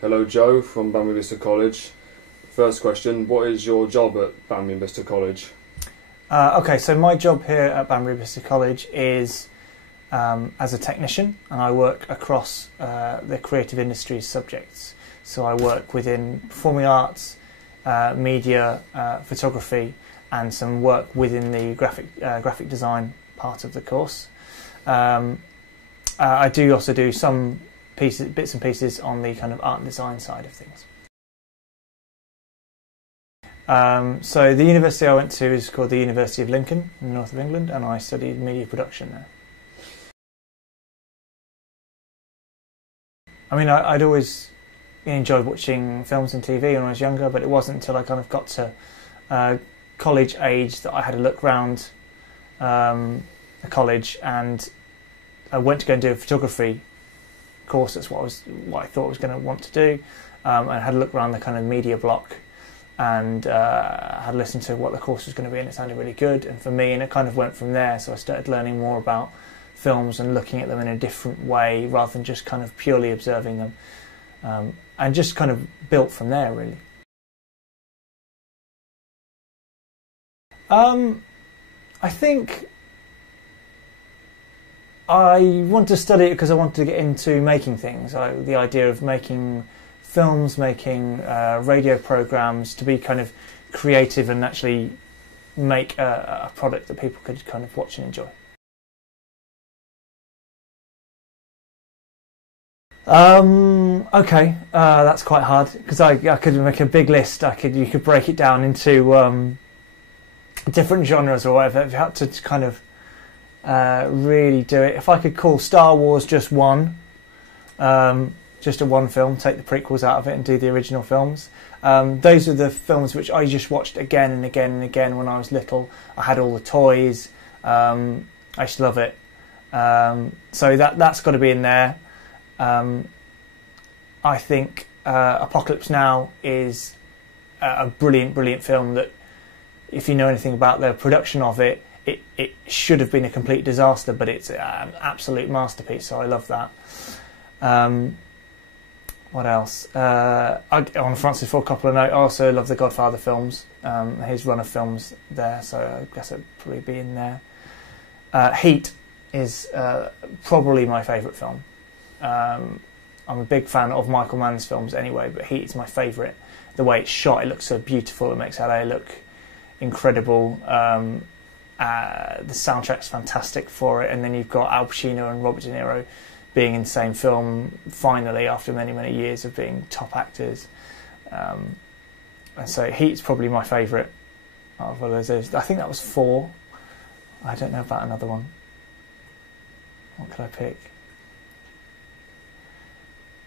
Hello, Joe from Banbury Vista College. First question, what is your job at Banbury Vista College? Okay, so my job here at Banbury Vista College is as a technician, and I work across the creative industries subjects. So I work within performing arts, media, photography, and some work within the graphic design part of the course. I do also do some bits and pieces on the kind of art and design side of things. So the university I went to is called the University of Lincoln in the north of England, and I studied media production there. I mean, I'd always enjoyed watching films and TV when I was younger, but it wasn't until I kind of got to college age that I had a look round the college, and I went to go and do a photography course. That's what I thought I was going to want to do. I had a look around the kind of media block, and had listened to what the course was going to be, and it sounded really good. And for me, and it kind of went from there. So I started learning more about films and looking at them in a different way, rather than just kind of purely observing them, and just kind of built from there, really. I think I wanted to study it because I wanted to get into making things. The idea of making films, making radio programs, to be kind of creative and actually make a product that people could kind of watch and enjoy. Okay, that's quite hard, because I could make a big list. You could break it down into different genres or whatever. If you had to kind of really do it, if I could call Star Wars just one, just a one film, take the prequels out of it and do the original films. Those are the films which I just watched again and again and again when I was little. I had all the toys. I used to love it. So that's got to be in there. I think Apocalypse Now is a brilliant film that, if you know anything about the production of it, it should have been a complete disaster, but it's an absolute masterpiece, so I love that. What else? On Francis Ford Coppola note, I also love the Godfather films, his run of films there, so I guess it'd probably be in there. Heat is probably my favourite film. I'm a big fan of Michael Mann's films anyway, but Heat is my favourite. The way it's shot, it looks so beautiful, it makes LA look incredible. The soundtrack's fantastic for it, and then you've got Al Pacino and Robert De Niro being in the same film finally after many years of being top actors. And so Heat's probably my favourite. I think that was 4. I don't know about another one. What could I pick?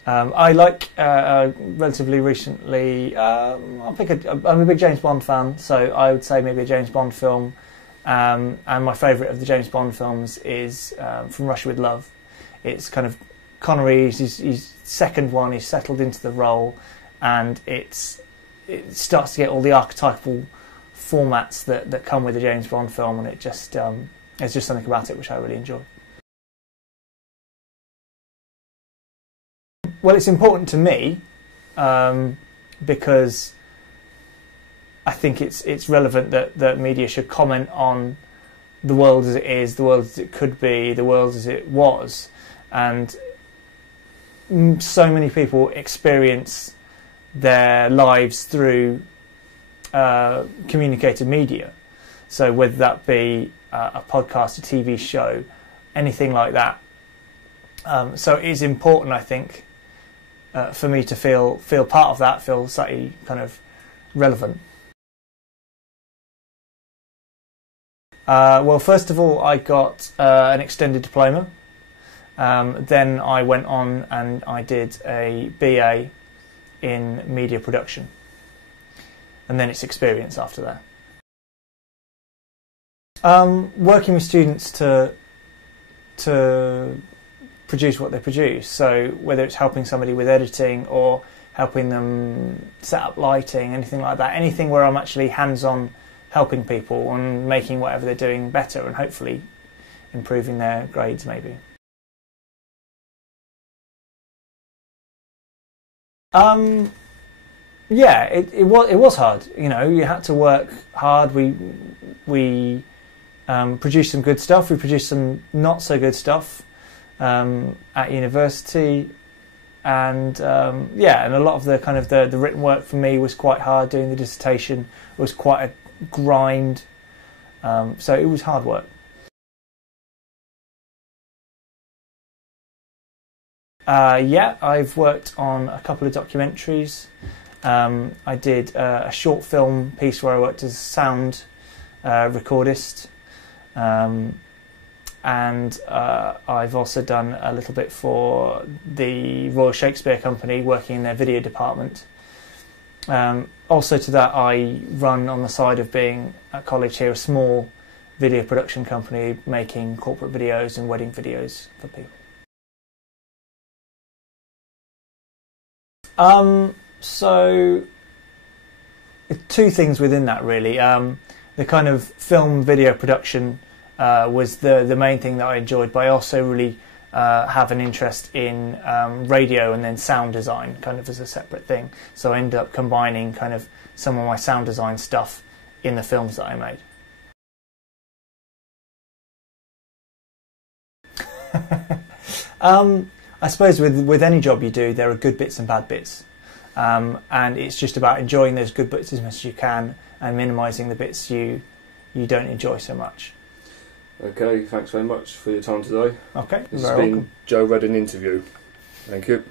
I like relatively recently. I'm a big James Bond fan, so I would say maybe a James Bond film. And my favourite of the James Bond films is From Russia with Love. It's kind of Connery's his second one. He's settled into the role, and it starts to get all the archetypal formats that come with a James Bond film, and there's just something about it which I really enjoy. Well, it's important to me because I think it's relevant that media should comment on the world as it is, the world as it could be, the world as it was. And so many people experience their lives through communicated media. So whether that be a podcast, a TV show, anything like that. So it is important, I think, for me to feel part of that, feel slightly kind of relevant. Well, first of all, I got an extended diploma. Then I went on and I did a BA in media production. And then it's experience after that. Working with students to produce what they produce. So whether it's helping somebody with editing or helping them set up lighting, anything like that, anything where I'm actually hands-on helping people and making whatever they're doing better and hopefully improving their grades maybe. Yeah, it was hard. You know, you had to work hard. We produced some good stuff. We produced some not so good stuff at university, and and a lot of the kind of the written work for me was quite hard. Doing the dissertation was quite a grind, so it was hard work. I've worked on a couple of documentaries. I did a short film piece where I worked as a sound recordist, and I've also done a little bit for the Royal Shakespeare Company, working in their video department. Also to that, I run on the side of being at college here a small video production company making corporate videos and wedding videos for people. So two things within that really. The kind of film video production was the main thing that I enjoyed, but I also really have an interest in radio and then sound design kind of as a separate thing. So I ended up combining kind of some of my sound design stuff in the films that I made. I suppose with any job you do, there are good bits and bad bits, and it's just about enjoying those good bits as much as you can and minimising the bits you don't enjoy so much. Okay, thanks very much for your time today. Okay, this has been Joe Redding Interview. Thank you.